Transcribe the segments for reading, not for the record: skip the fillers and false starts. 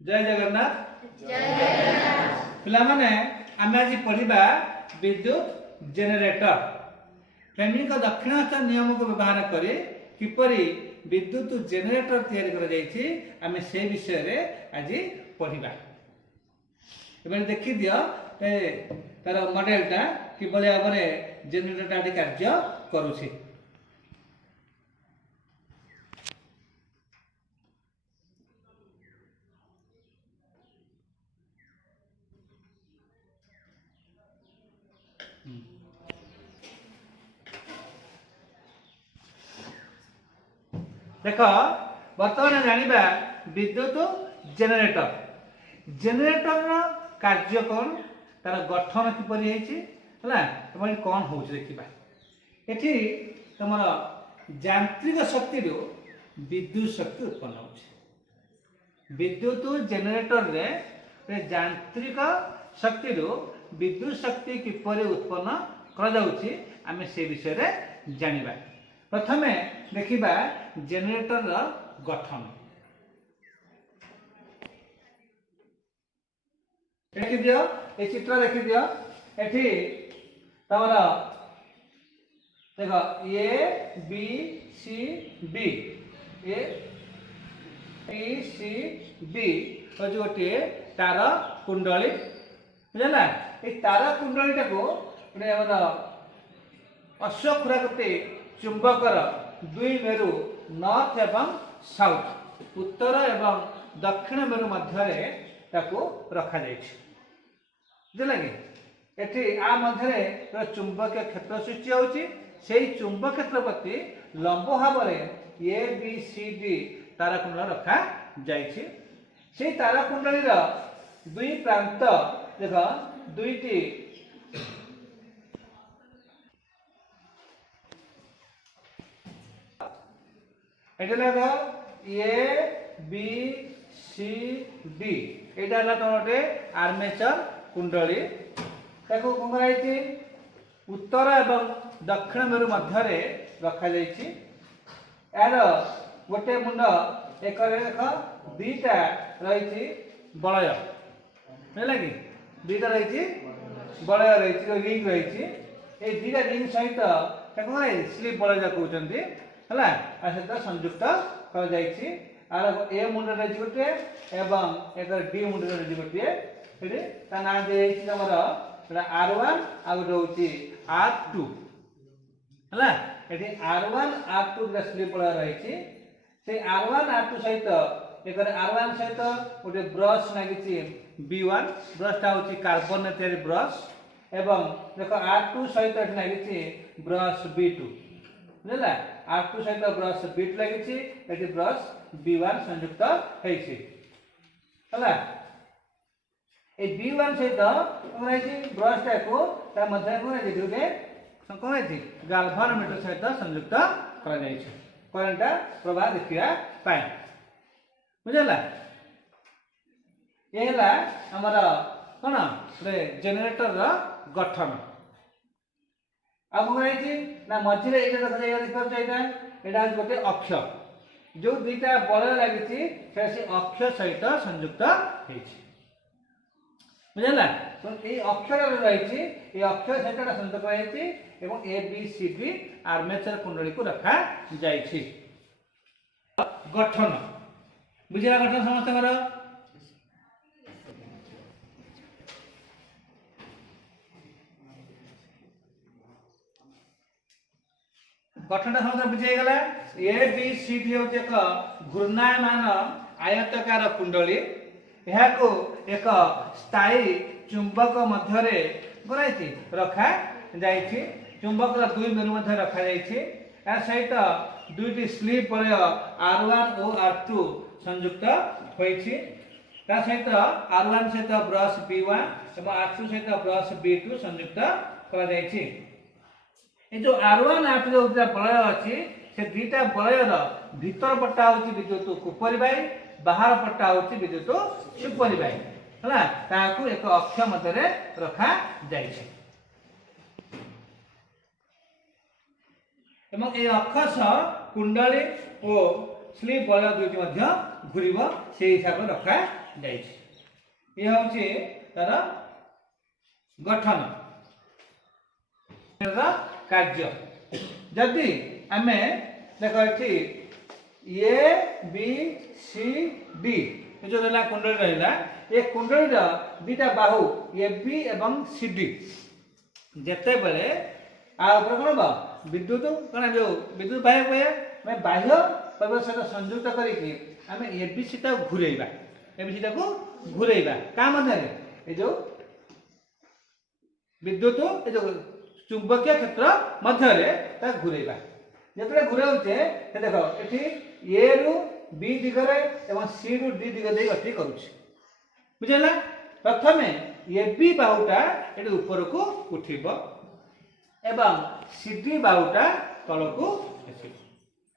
जय जगन्नाथ। पिला माने आमे आज पढ़िबा विद्युत जेनरेटर। फ्लेमिंग दक्षिणावर्त नियम को व्यवहार करी किपरि विद्युत जेनरेटर तैयारी करा जायछि आमे से विषय रे आज पढ़िबा। एबे देखि दियो तार मॉडलटा किबले भाबरे जेनरेटरटा कार्य करूछि। देख बर्तमान जानिबा विद्युत जेनरेटर। जेनरेटर कार्य कौन, तार गठन किपरि हेछि हला एबं कोन होछि देखिबा। एठी तमर यांत्रिक शक्ति रो विद्युत शक्ति उत्पन्न होछि। विद्युत जेनरेटर रे यांत्रिक शक्ति रो विद्युत शक्ति किपरि उत्पन्न करा जाउछि आमे से विषय रे जानिबा। प्रथमे देखिबा जेनरेटर रो गठन। देखि दियो ए चित्र देखि दियो। एठी तमर देखो A B C D A B C D होज गोटे तार कुंडली बुझला। ए तार कुंडली टाको गोटे हमर अश्वखुराकते चुंबकर दुई मेरु नॉर्थ एवं साउथ उत्तर एवं दक्षिण मेरु मध्य रे ताको रखा जायछि बुझला कि। एठी आ मध्य रे चुंबकीय क्षेत्र सृष्टि होछि। सेही चुंबक क्षेत्र प्रति लंब भाव रे ए बी सी डी तारा कुंडल रखा जायछि। सेही तारा कुंडली रो दुई प्रांत देखो दुईटी एटा लगो ए बी सी डी एटा हला तोटे आर्मेचर कुंडली ताको कोन कराइछि उत्तर एवं दक्षिण मेरु मध्य रे रखा जाइछि। यार गोटे मुंड एक देख दुईटा रहिछि बलय हैला कि दुईटा रहिछि बलय रहिछि रिंग रहिछि। ए दुईटा रिंग सहित ताको स्लिप बलय कहउचंती हला आ सहित संयुक्त कर जाइछि। आर ए मुंड रहिछि गोटे एवं एक डी मुंड रहिछि गोटे एठी ता नाम दे जाइछि हमर R1 आ गोटे होछि R2 हला। एठी R1 R2 रे स्लिप बलय रहिछि। से R1 R2 सहित एक R1 सहित गोटे ब्रश लागिछि B1 ब्रश ता होछि कार्बन ने तयारी ब्रश एवं देखो R2 सहित एठी लागिछि ब्रश B2 बुझला। R2 सहित ब्रश B2 लागिछि एठी ब्रश B1 संयुक्त हेछि हला। ए B1 सहित कोनैछि ब्रश टाको ता मध्य कोनैछि दुटे कोनैछि गाल्वानोमीटर सहित संयुक्त करा जाइछि करंट प्रवाह देखिया पाए बुझला। एला हमर कोन रे जेनरेटर रो गठन। अब कोनैछि ना मझिरे एटा देखा जाय देखा जायता एटा गोटे अक्ष जो दुईटा बलय लागिछि से अक्ष सहित संयुक्त हेछि बुझला। तो ए अक्षर रहिछि ए अक्षर सहित संयुक्त रहिछि एवं A B C D armature कुंडली को रखा जाइछि। गठन बुझला गठन समस्त कर गठन समस्त बुझाई गला। ए बी सी डी होछि एक घूर्णायमान आयताकार कुंडली। यह को एक स्थायी चुंबक मध्य रे गराइछि रखा जाइछि। चुंबक दुई मेरु मध्य रखा जाइछि। आ सहित दुईटी स्लिप बलय R1 और R2 संयुक्त होइछि। ता सहित R1 सहित ब्रश B1 एवं R2 सहित ब्रश B2 संयुक्त करा जाइछि। ए जो R1 R2 जो बलय अछि से दुईटा बलय रो भीतर पट्टा होछि विद्युत कुपरिबाही बाहर पट्टा होछि विद्युत सुपरिबाही हला। ताकू एक अक्ष मध्य रे रखा जाइछि एवं ए अक्ष कुंडली ओ स्लीप बल दुईटी घूर से हिसाब से रखा ये हूँ तार गठन कार्य जदि आम देख ए बी सी डी जो रहा कुंडली रहा ये कुंडली दीटा बाहु ए बी एवं सी डी जिते बड़े कौन हम विद्युत कौन जो विद्युत बाह्य मैं बाह्य परिवेश सहित संयुक्त करके आम एबीसी घूरेबा एबीसी घूरेबा क्या मध्य ये जो विद्युत ये जो चुंबकीय क्षेत्र मध्य घूरेबा जिते घूराऊे देख ये रु बी दिगरे एवं सी रु डी दिग दे गति करुच्ची बुझेगा प्रथम ए बी बाहुटा ये ऊपर को उठब एवं सी डी बाहुटा तल को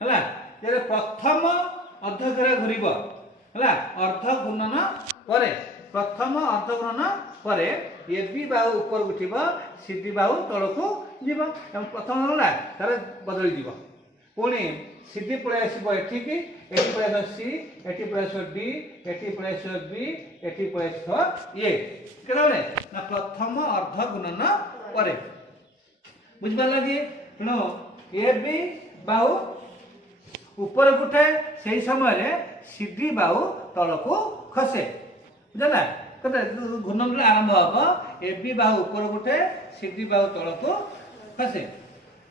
है प्रथम अर्धघेरा घूरब है अर्ध घूर्णन पर प्रथम अर्ध घूर्णन पर ए बी बाहु ऊपर उठब सी डी बाहु तल को जीव प्रथम गला तार बदली जीव पुणी सी डी पलि आसो एठिक एटी पलि आस सी एटी पलि आस डी एटी पलि आस बी एटी पलि आस ए केतबेले ना प्रथम अर्ध गुणन पर बुझिपार कि तेणु ए बी बाहु ऊपर उठे से समय सी डी बाहु तल को खसे बुझला घूर्णन आरंभ हम ए बी बाहु ऊपर उठे सी डी बाहु तल को खसे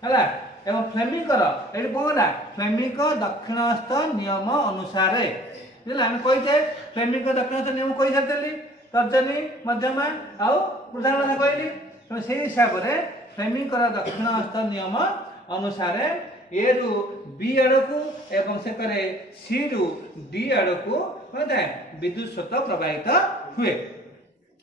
है एवं फ्लेमिंग ये कौन है फ्लेमिंग दक्षिणस्थ नियम अनुसार आम कही फ्लेमिंग दक्षिणस्थ नियम कही सारी तर्जनी मध्यमा आउ प्रधान कथा कहली तो से हिसाब से फ्लेमिंग दक्षिणस्थ नियम अनुसार ए रु बी आड़ को एवं से सी रु डी आड़ को विद्युत स्रोत प्रवाहित हुए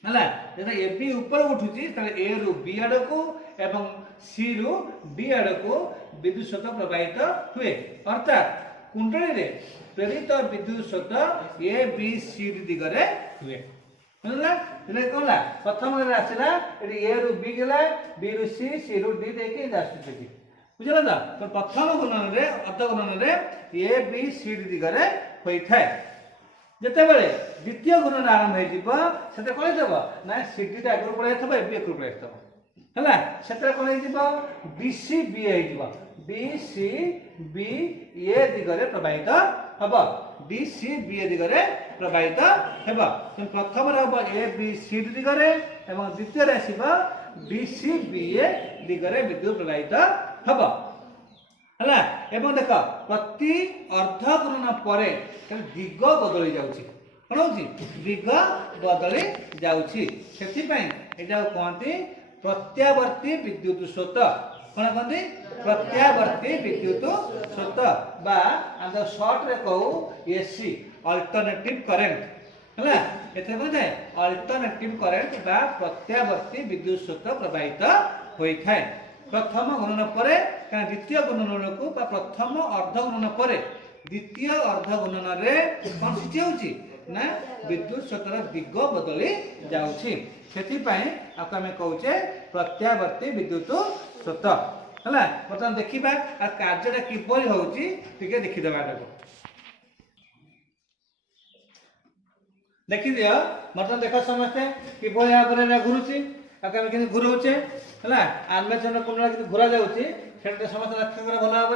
है ए बी ऊपर उठुची ए रु बी आड़ को एवं सी रु डी आड़ को विद्युत स्रोत प्रवाहित हुए अर्थात कुंडली रे प्रेरित विद्युत स्रोत ए बी सी डी दिगरे हुए कौन प्रथम आसला ए रु बी गला बी रु सी रु डी देखिए बुझल तो प्रथम गुणन अर्ध गुणन ए बी सी डी दिगरे होता है जितेबाला द्वितीय गुणन आरंभ हो कौन हो ना सी डी आगे पड़े ए बी एक पड़े है से कौन हो D C B D C B A दिगरे प्रवाहित हम डी सी बी ए दिगरे प्रवाहित हम प्रथम हम ए बी सी डी दिगरे एवं द्वितीय आसब डी सी बी ए दिगरे विद्युत प्रवाहित हम है एवं देख प्रति अर्ध गुणन पर दिग बदली जाऊँगी कौन हो दिग बदली जाऊँगी से कहते प्रत्यावर्ती विद्युत स्रोत कौन कहते प्रत्यावर्ती विद्युत स्रोत बा सर्ट रे कहू एसी अल्टरनेटिव करेंट है कहते अल्टरनेटिव करेंट बा प्रत्यावर्ती विद्युत स्रोत प्रवाहित होता है प्रथम गुणन पर द्वितीय गुणन को प्रथम अर्ध गुणन पर द्वितीय अर्ध गुणन कौन सृष्टि होची ना विद्युत स्रोतर दिग बदली जाऊँगी से आम कहे प्रत्यावर्ती विद्युत स्रोत है बर्तमान देखा कार्य किपरि होची देखीदे देखीदि बर्तमान देख समस्ते किपरि भाव घूरुची आम के घूराऊे है आर्मेचर कुंडल कि घूरा जाऊँगी से समस्त लक्ष्य कर भल भाव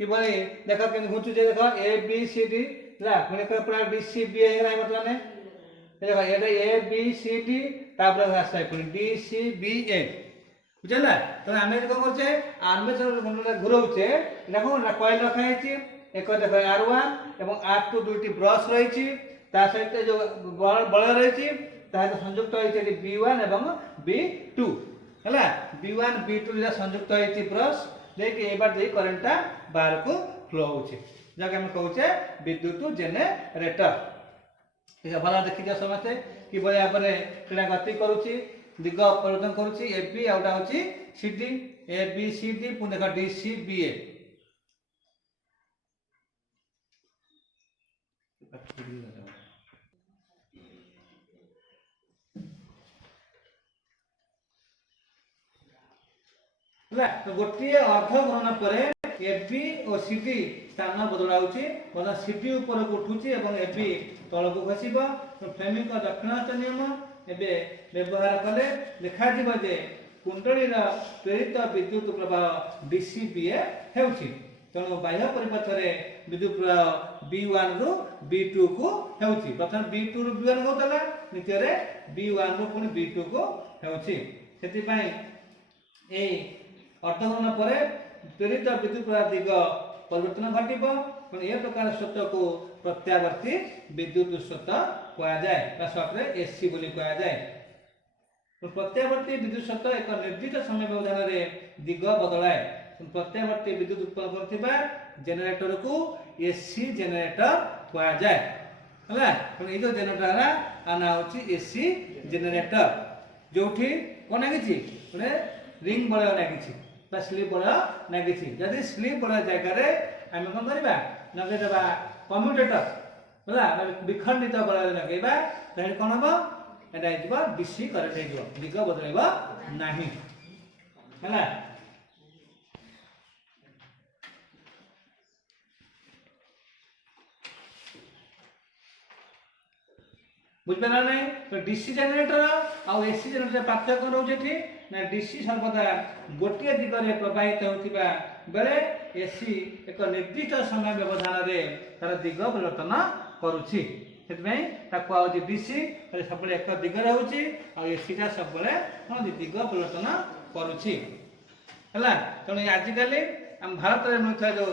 किपरि देख के घुचुचे देख ए बी सी डी पूरा डी सी बी है बर्तमान देख ये ए बी सी डी आसा डी सी बी ए बुझेगा तो आम कौन करे आर्मेचर कुंडल घूराऊे कौन कॉइल रखाई एक देख R1 और R2 दुईटी ब्रश रही सहित जो बल रही संयुक्त होती B1 और B2 है B1 B2 संयुक्त होती ब्रश देखिए ए बार दे करेन्टा बाहर को फ्लो होचे जहाँ आम कहे विद्युत जेनेरेटर भल देखी दिया समस्ते कि भाव में गति करुच्ची दिग परिवर्तन करुच्ची ए बी आउटा हूँ C D A B C D पुणी देख डी सी बी ए तो गोटे अर्ध गुणन पर एबी और सीडी स्थान बदलाउची मतलब सीडी ऊपर को उठुची एवं एबी तल को खसिबो फ्लेमिंग का दक्षिणावर्त नियम एबे व्यवहार कले लिखा दिबो जे कुंडली रा प्रेरित विद्युत प्रवाह डीसीबीए हेउची तेणु बाह्य परिपथ रे विद्युत प्रवाह B1 रु B2 को हेउची प्रथम B2 रु B1 होतला द्वितीय रे B1 रु पुनी B2 को हेउची सेति पई ए अर्धगमन परे प्रेरित विद्युत प्रवाह दिग परिवर्तन घटिबो पण ए प्रकार स्रोत को प्रत्यावर्ती विद्युत स्रोत कहा जाए बा शॉर्ट रे एसी बोली कहा जाए प्रत्यावर्ती विद्युत स्रोत एक निर्दिष्ट समय व्यवधान रे दिग बदलाए प्रत्यावर्ती विद्युत उत्पन्न करथिबा जनरेटर को एसी जनरेटर कहा जाए हला पण ए जो जनरेटर रा आना होची एसी जनरेटर जोठी कोन लागिछि माने रिंग बळ लागिछि बा स्लिप बळ लागिछि जदि स्लिप बळ जायगा रे हम कोन करबा नगे देबा कम्यूटेटर हला विखंडित बळ लगेबा तहे कोन हबो एटा हिजबा डीसी करंट हिजबो दिग बदलैबा नाही हला बुझबेना नहीं तो डीसी जनरेटर आ एसी जनरेटर पार्थक्य रहउछ एठी ना डीसी सर्वदा गोटिए दिगरे प्रवाहित होतिबा बेले एसी एक निर्दिष्ट समय व्यवधान रे तार दिग परिवर्तन करूछि सेतबे ताको आउछि डीसी सब एक दिगरे होछि आ एसी ता सब बेले कोन दिग परिवर्तन करूछि हला तने आज काली हम भारत रे नथा जो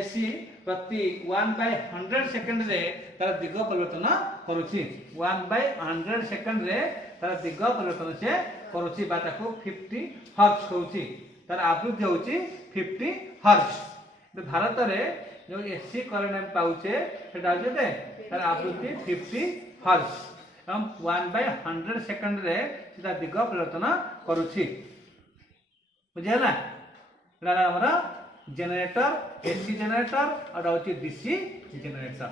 एसी प्रति 1/100 सेकंड रे तार दिग परिवर्तन करूछि 1/100 सेकंड रे तार दिग परिवर्तन से करूछि बा ताको 50 हर्ट्ज होछि तार आवृत्ति होछि 50 हर्ट्ज तो भारत रे जो एसी करंट हम पाउचे सेटा जेते तार आवृत्ति 50 हर्ट्ज हम 1/100 सेकंड रे सेटा दिग परिवर्तन करूछि बुझियला एला हमरा जनरेटर एसी जनरेटर और डीसी जनरेटर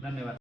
धन्यवाद।